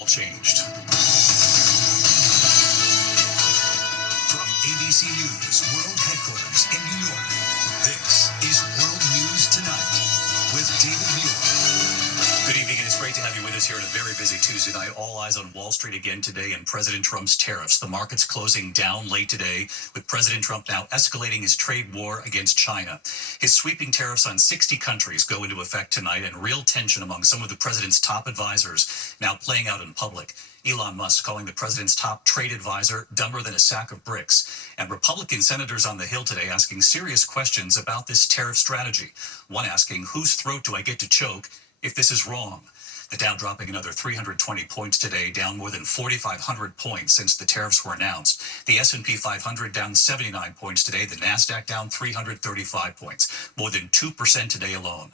All changed. From ABC News World Headquarters in New York, this is World News Tonight with David Muir. Good evening, and it's great to have you with us here on a very busy Tuesday night. All eyes on Wall Street again today and President Trump's tariffs. The market's closing down late today, with President Trump now escalating his trade war against China. His sweeping tariffs on 60 countries go into effect tonight, and real tension among some of the president's top advisors now playing out in public. Elon Musk calling the president's top trade advisor dumber than a sack of bricks. And Republican senators on the Hill today asking serious questions about this tariff strategy. One asking, whose throat do I get to choke if this is wrong? The Dow dropping another 320 points today, down more than 4,500 points since the tariffs were announced. The S&P 500 down 79 points today. The Nasdaq down 335 points, more than 2% today alone.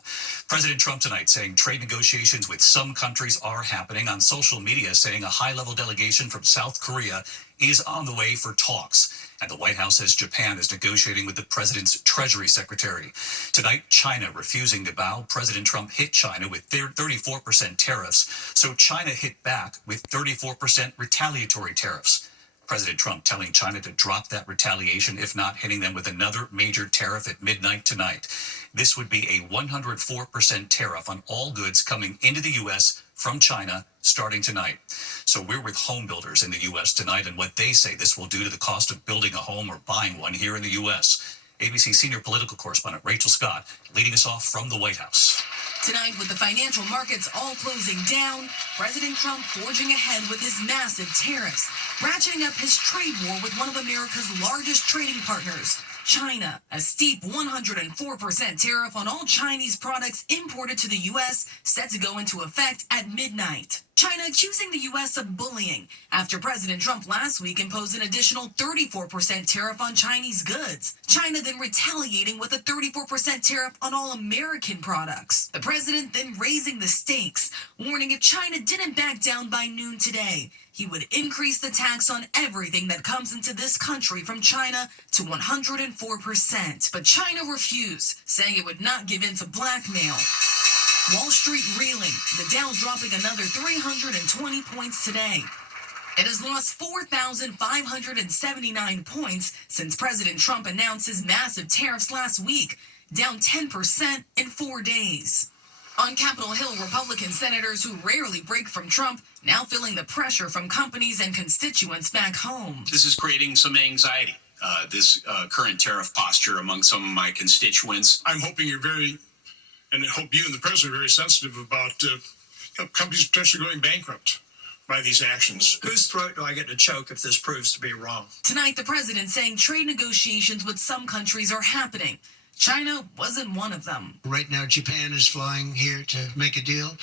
President Trump tonight saying trade negotiations with some countries are happening. On social media saying a high-level delegation from South Korea is on the way for talks. And the White House says Japan is negotiating with the president's Treasury Secretary. Tonight, China refusing to bow. President Trump hit China with their 34% tariffs, so China hit back with 34% retaliatory tariffs. President Trump telling China to drop that retaliation, if not hitting them with another major tariff at midnight tonight. This would be a 104% tariff on all goods coming into the U.S. from China starting tonight. So we're with home builders in the U.S. tonight and what they say this will do to the cost of building a home or buying one here in the U.S. ABC senior political correspondent Rachel Scott leading us off from the White House. Tonight, with the financial markets all closing down, President Trump forging ahead with his massive tariffs, ratcheting up his trade war with one of America's largest trading partners, China. A steep 104% tariff on all Chinese products imported to the U.S. set to go into effect at midnight. China accusing the U.S. of bullying after President Trump last week imposed an additional 34% tariff on Chinese goods. China then retaliating with a 34% tariff on all American products. The president then raising the stakes, warning if China didn't back down by noon today, he would increase the tax on everything that comes into this country from China to 104%. But China refused, saying it would not give in to blackmail. Wall Street reeling, the Dow dropping another 320 points today. It has lost 4,579 points since President Trump announced his massive tariffs last week, down 10% in 4 days. On Capitol Hill, Republican senators who rarely break from Trump now feeling the pressure from companies and constituents back home. This is creating some anxiety, this current tariff posture among some of my constituents. I'm hoping and I hope you and the president are very sensitive about companies potentially going bankrupt by these actions. Whose throat do I get to choke if this proves to be wrong? Tonight, the president saying trade negotiations with some countries are happening. China wasn't one of them. Right now, Japan is flying here to make a deal.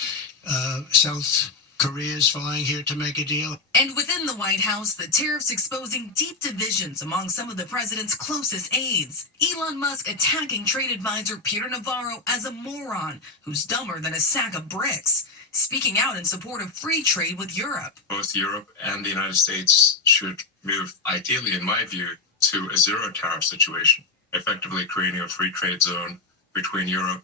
South Korea is flying here to make a deal. And within the White House, the tariffs exposing deep divisions among some of the president's closest aides. Elon Musk attacking trade advisor Peter Navarro as a moron who's dumber than a sack of bricks, speaking out in support of free trade with Europe. Both Europe and the United States should move, ideally, in my view, to a zero tariff situation, effectively creating a free trade zone between Europe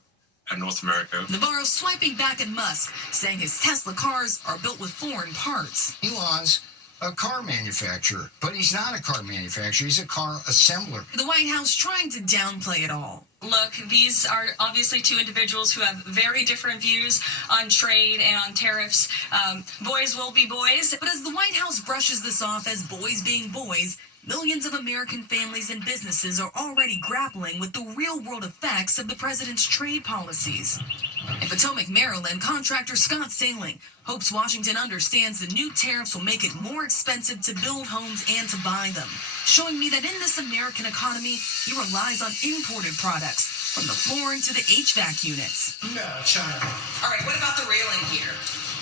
and North America. Navarro swiping back at Musk, saying his Tesla cars are built with foreign parts. Elon's a car manufacturer, but he's not a car manufacturer. He's a car assembler. The White House trying to downplay it all. Look, these are obviously two individuals who have very different views on trade and on tariffs. Boys will be boys. But as the White House brushes this off as boys being boys, millions of American families and businesses are already grappling with the real-world effects of the president's trade policies. In Potomac, Maryland, contractor Scott Sailing hopes Washington understands the new tariffs will make it more expensive to build homes and to buy them, showing me that in this American economy, he relies on imported products, from the flooring to the HVAC units. No, China. All right, what about the railing here?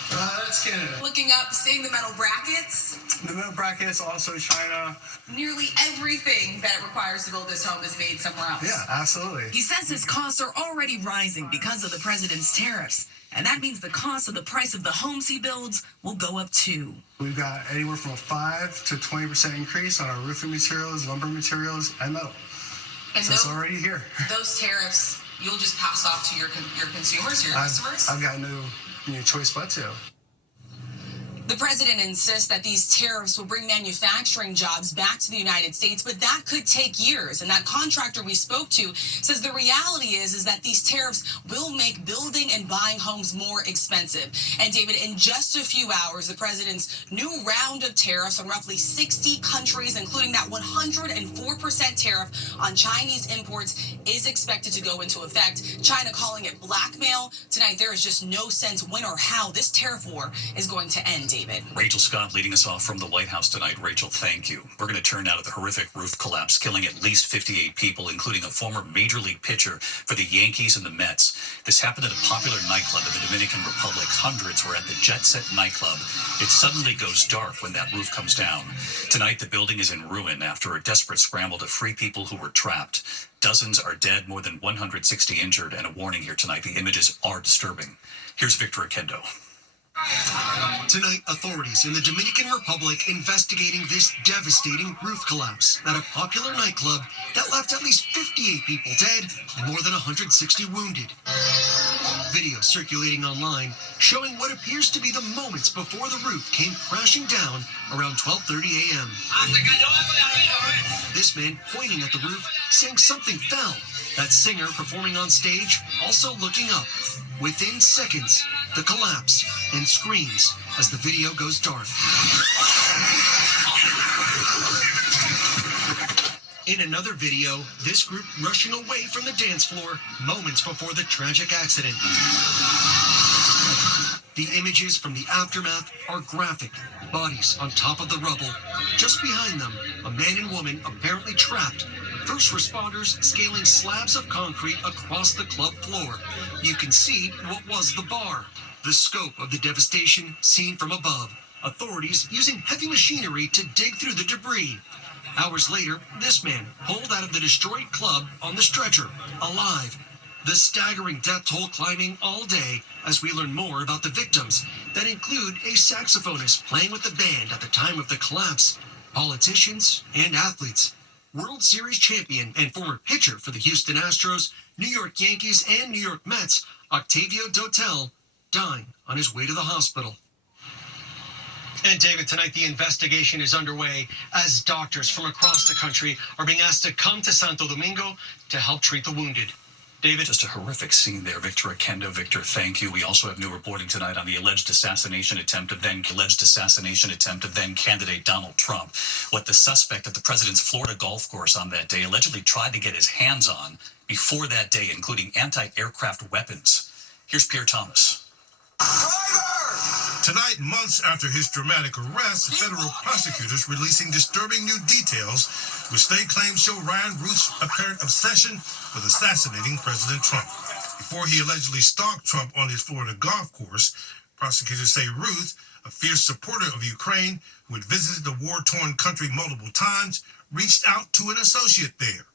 That's Canada. Looking up, seeing the metal brackets. The metal brackets, also China. Nearly everything that it requires to build this home is made somewhere else. Yeah, absolutely. He says his costs are already rising because of the president's tariffs, and that means the cost of the price of the homes he builds will go up too. We've got anywhere from a 5 to 20% increase on our roofing materials, lumber materials, and metal. And So it's already here. Those tariffs, you'll just pass off to your consumers, your customers? I've got no choice but to. The president insists that these tariffs will bring manufacturing jobs back to the United States, but that could take years. And that contractor we spoke to says the reality is that these tariffs will make building and buying homes more expensive. And David, in just a few hours, the president's new round of tariffs on roughly 60 countries, including that 104% tariff on Chinese imports, is expected to go into effect. China calling it blackmail. Tonight, there is just no sense when or how this tariff war is going to end, David. Rachel Scott leading us off from the White House tonight. Rachel, thank you. We're going to turn now to the horrific roof collapse, killing at least 58 people, including a former Major League pitcher for the Yankees and the Mets. This happened at a popular nightclub in the Dominican Republic. Hundreds were at the Jet Set nightclub. It suddenly goes dark when that roof comes down. Tonight, the building is in ruin after a desperate scramble to free people who were trapped. Dozens are dead, more than 160 injured, and a warning here tonight. The images are disturbing. Here's Victor Akendo. Tonight, authorities in the Dominican Republic investigating this devastating roof collapse at a popular nightclub that left at least 58 people dead and more than 160 wounded. Video circulating online showing what appears to be the moments before the roof came crashing down around 12:30 a.m. This man pointing at the roof saying something fell. That singer performing on stage also looking up. Within seconds, the collapse and screams as the video goes dark. In another video, this group rushing away from the dance floor moments before the tragic accident. The images from the aftermath are graphic. Bodies on top of the rubble. Just behind them, a man and woman apparently trapped. First responders scaling slabs of concrete across the club floor. You can see what was the bar. The scope of the devastation seen from above. Authorities using heavy machinery to dig through the debris. Hours later, this man pulled out of the destroyed club on the stretcher, alive. The staggering death toll climbing all day as we learn more about the victims that include a saxophonist playing with the band at the time of the collapse, politicians and athletes. World Series champion and former pitcher for the Houston Astros, New York Yankees, and New York Mets, Octavio Dotel, dying on his way to the hospital. And David, tonight the investigation is underway as doctors from across the country are being asked to come to Santo Domingo to help treat the wounded. David? Just a horrific scene there, Victor Akendo. Victor, thank you. We also have new reporting tonight on the alleged assassination attempt of then candidate Donald Trump. What the suspect at the president's Florida golf course on that day allegedly tried to get his hands on before that day, including anti-aircraft weapons. Here's Pierre Thomas. Tonight, months after his dramatic arrest, federal prosecutors releasing disturbing new details, which they claim show Ryan Ruth's apparent obsession with assassinating President Trump. Before he allegedly stalked Trump on his Florida golf course, prosecutors say Ruth, a fierce supporter of Ukraine who had visited the war-torn country multiple times, reached out to an associate there.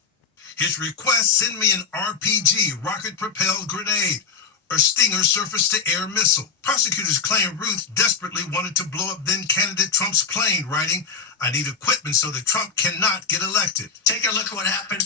His request, send me an RPG, rocket-propelled grenade, or Stinger surface-to-air missile. Prosecutors claim Ruth desperately wanted to blow up then-candidate Trump's plane, writing, I need equipment so that Trump cannot get elected. Take a look at what happened.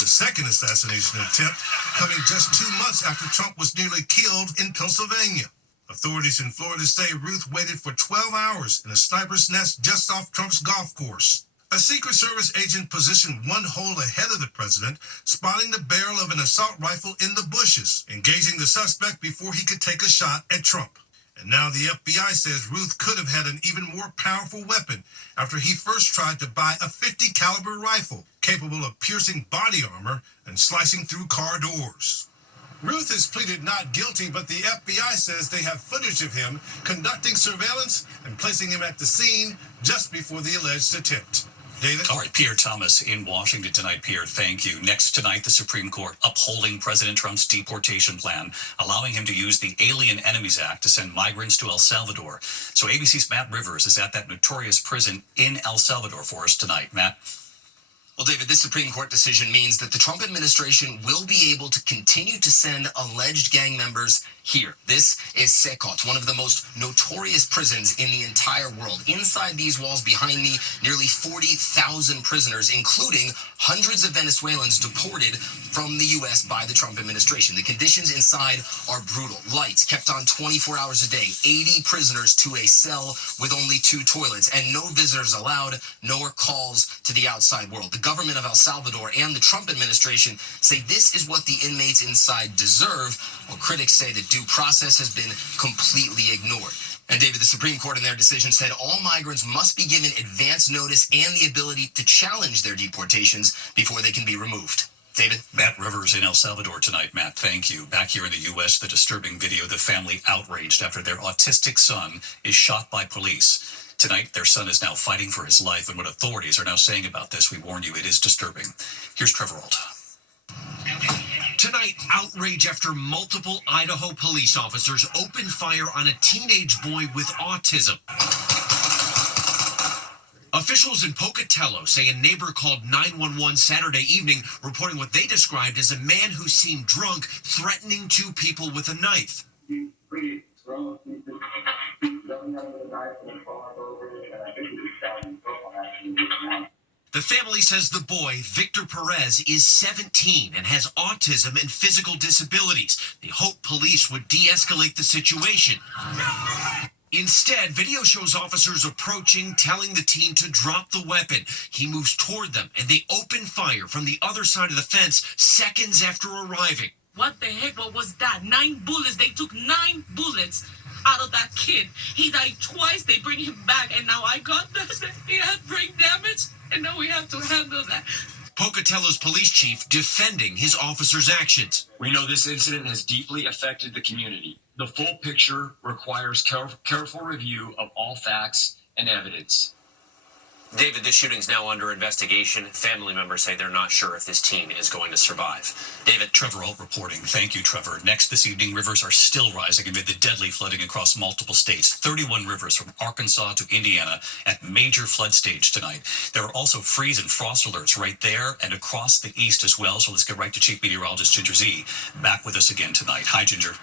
The second assassination attempt coming just 2 months after Trump was nearly killed in Pennsylvania. Authorities in Florida say Ruth waited for 12 hours in a sniper's nest just off Trump's golf course. A Secret Service agent positioned one hole ahead of the president, spotting the barrel of an assault rifle in the bushes, engaging the suspect before he could take a shot at Trump. And now the FBI says Ruth could have had an even more powerful weapon after he first tried to buy a .50 caliber rifle, capable of piercing body armor and slicing through car doors. Ruth has pleaded not guilty, but the FBI says they have footage of him conducting surveillance and placing him at the scene just before the alleged attempt. David? All right, Pierre Thomas in Washington tonight. Pierre, thank you. Next tonight, the Supreme Court upholding President Trump's deportation plan, allowing him to use the Alien Enemies Act to send migrants to El Salvador. So ABC's Matt Rivers is at that notorious prison in El Salvador for us tonight. Matt? Well, David, this Supreme Court decision means that the Trump administration will be able to continue to send alleged gang members here. This is Sekot, one of the most notorious prisons in the entire world. Inside these walls behind me, nearly 40,000 prisoners, including hundreds of Venezuelans deported from the U.S. by the Trump administration. The conditions inside are brutal. Lights kept on 24 hours a day, 80 prisoners to a cell with only 2 toilets, and no visitors allowed, nor calls to the outside world. The government of El Salvador and the Trump administration say this is what the inmates inside deserve, while critics say that due process has been completely ignored. And David, the Supreme Court in their decision said all migrants must be given advance notice and the ability to challenge their deportations before they can be removed. David? Matt Rivers in El Salvador tonight. Matt, thank you. Back here in the U.S., the disturbing video, the family outraged after their autistic son is shot by police. Tonight, their son is now fighting for his life, and what authorities are now saying about this, we warn you, it is disturbing. Here's Trevor Ault. Tonight, outrage after multiple Idaho police officers opened fire on a teenage boy with autism. Officials in Pocatello say a neighbor called 911 Saturday evening reporting what they described as a man who seemed drunk threatening 2 people with a knife. The family says the boy, Victor Perez, is 17 and has autism and physical disabilities. They hope police would de-escalate the situation. Instead, video shows officers approaching, telling the teen to drop the weapon. He moves toward them, and they open fire from the other side of the fence seconds after arriving. What the heck? What was that? 9 bullets. They took 9 bullets out of that kid. He died twice. They bring him back, and now I got this. He had brain damage, and now we have to handle that. Pocatello's police chief defending his officers' actions. We know this incident has deeply affected the community. The full picture requires careful review of all facts and evidence. David, this shooting's now under investigation. Family members say they're not sure if this teen is going to survive. David. Trevor Ault reporting. Thank you, Trevor. Next this evening, rivers are still rising amid the deadly flooding across multiple states. 31 rivers from Arkansas to Indiana at major flood stage tonight. There are also freeze and frost alerts right there and across the east as well. So let's get right to Chief Meteorologist Ginger Zee back with us again tonight. Hi, Ginger.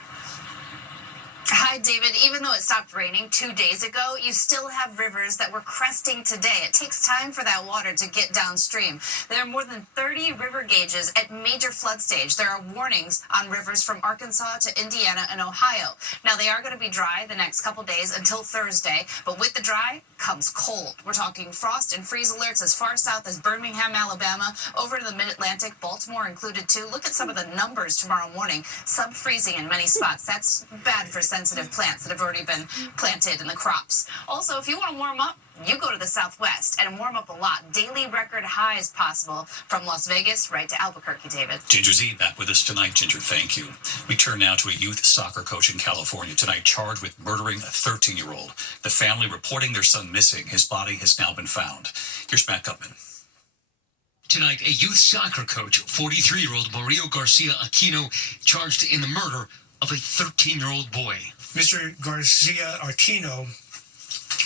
Hi, David. Even though it stopped raining 2 days ago, you still have rivers that were cresting today. It takes time for that water to get downstream. There are more than 30 river gauges at major flood stage. There are warnings on rivers from Arkansas to Indiana and Ohio. Now, they are going to be dry the next couple days until Thursday, but with the dry comes cold. We're talking frost and freeze alerts as far south as Birmingham, Alabama, over to the mid-Atlantic, Baltimore included too. Look at some of the numbers tomorrow morning. Sub-freezing in many spots. That's bad for sensitive plants that have already been planted in the crops. Also, if you want to warm up, you go to the southwest and warm up a lot. Daily record highs possible from Las Vegas right to Albuquerque, David. Ginger Zee back with us tonight. Ginger, thank you. We turn now to a youth soccer coach in California tonight charged with murdering a 13-year-old. The family reporting their son missing. His body has now been found. Here's Matt Gutman. Tonight, a youth soccer coach, 43-year-old Mario Garcia Aquino, charged in the murder of a 13-year-old boy. Mr. Garcia Aquino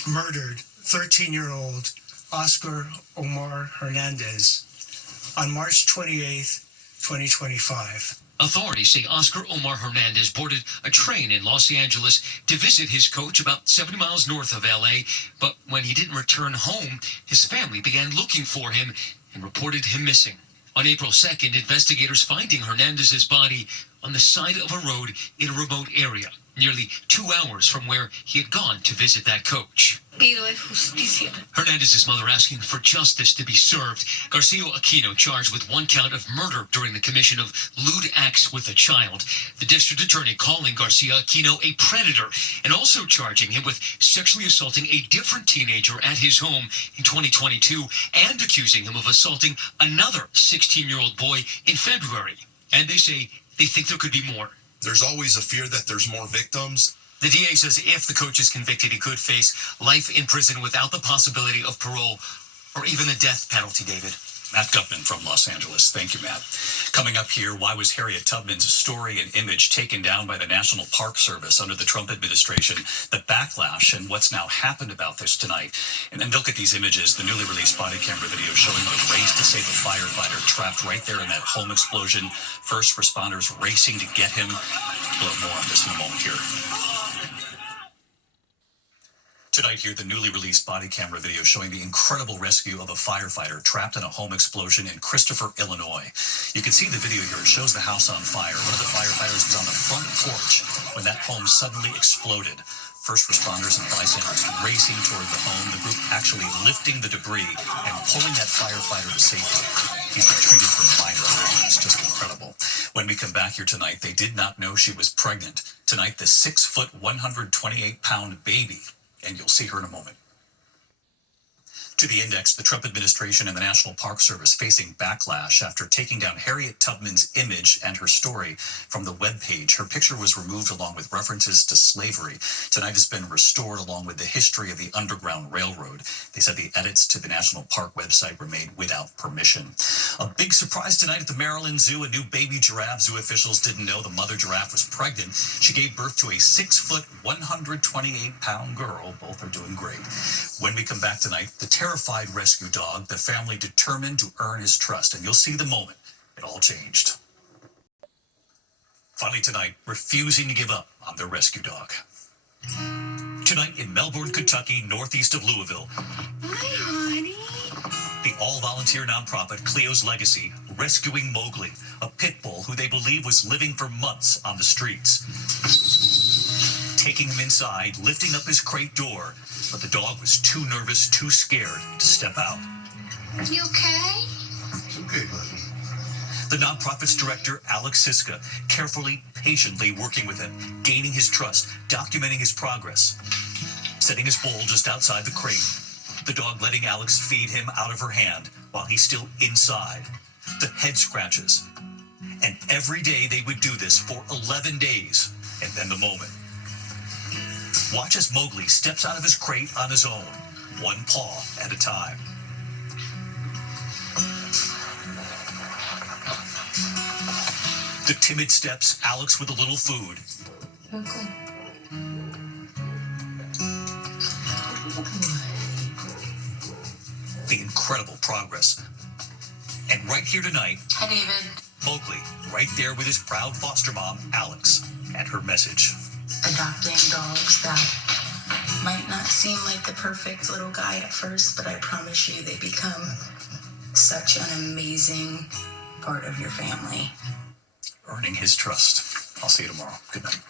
murdered 13-year-old Oscar Omar Hernandez on March 28th, 2025. Authorities say Oscar Omar Hernandez boarded a train in Los Angeles to visit his coach about 70 miles north of L.A., but when he didn't return home, his family began looking for him and reported him missing. On April 2nd, investigators finding Hernandez's body on the side of a road in a remote area, nearly 2 hours from where he had gone to visit that coach. Hernandez's mother asking for justice to be served. Garcia Aquino charged with 1 count of murder during the commission of lewd acts with a child. The district attorney calling Garcia Aquino a predator and also charging him with sexually assaulting a different teenager at his home in 2022 and accusing him of assaulting another 16-year-old boy in February. And they say they think there could be more. There's always a fear that there's more victims. The DA says if the coach is convicted, he could face life in prison without the possibility of parole or even the death penalty, David. Matt Gutman from Los Angeles. Thank you, Matt. Coming up here, why was Harriet Tubman's story and image taken down by the National Park Service under the Trump administration, the backlash, and what's now happened about this tonight. And then look at these images, the newly released body camera video showing the race to save a firefighter trapped right there in that home explosion. First responders racing to get him. We'll have more on this in a moment here. Tonight here, the newly released body camera video showing the incredible rescue of a firefighter trapped in a home explosion in Christopher, Illinois. You can see the video here. It shows the house on fire. One of the firefighters was on the front porch when that home suddenly exploded. First responders and bystanders racing toward the home, the group actually lifting the debris and pulling that firefighter to safety. He's been treated for minor injuries. Just incredible. When we come back here tonight, they did not know she was pregnant. Tonight, the 6-foot, 128-pound baby. And you'll see her in a moment. To the index, the Trump administration and the National Park Service facing backlash after taking down Harriet Tubman's image and her story from the webpage. Her picture was removed along with references to slavery. Tonight has been restored along with the history of the Underground Railroad. They said the edits to the National Park website were made without permission. A big surprise tonight at the Maryland Zoo. A new baby giraffe. Zoo officials didn't know the mother giraffe was pregnant. She gave birth to a 6-foot, 128-pound girl. Both are doing great. When we come back tonight, the terrified rescue dog, the family determined to earn his trust. And you'll see the moment it all changed. Finally tonight, refusing to give up on their rescue dog. Tonight in Melbourne, Kentucky, northeast of Louisville. Hi, honey. The all-volunteer nonprofit Cleo's Legacy rescuing Mowgli, a pit bull who they believe was living for months on the streets. Taking him inside, lifting up his crate door, but the dog was too nervous, too scared to step out. Are you okay? It's okay, buddy. The nonprofit's director, Alex Siska, carefully, patiently working with him, gaining his trust, documenting his progress, setting his bowl just outside the crate, the dog letting Alex feed him out of her hand while he's still inside. The head scratches. And every day they would do this for 11 days, and then the moment. Watch as Mowgli steps out of his crate on his own, one paw at a time. The timid steps, Alex with a little food. Okay. The incredible progress. And right here tonight, Hi, David. Mowgli, right there with his proud foster mom, Alex, and her message. Adopting dogs that might not seem like the perfect little guy at first, but I promise you they become such an amazing part of your family. Earning his trust. I'll see you tomorrow. Good night.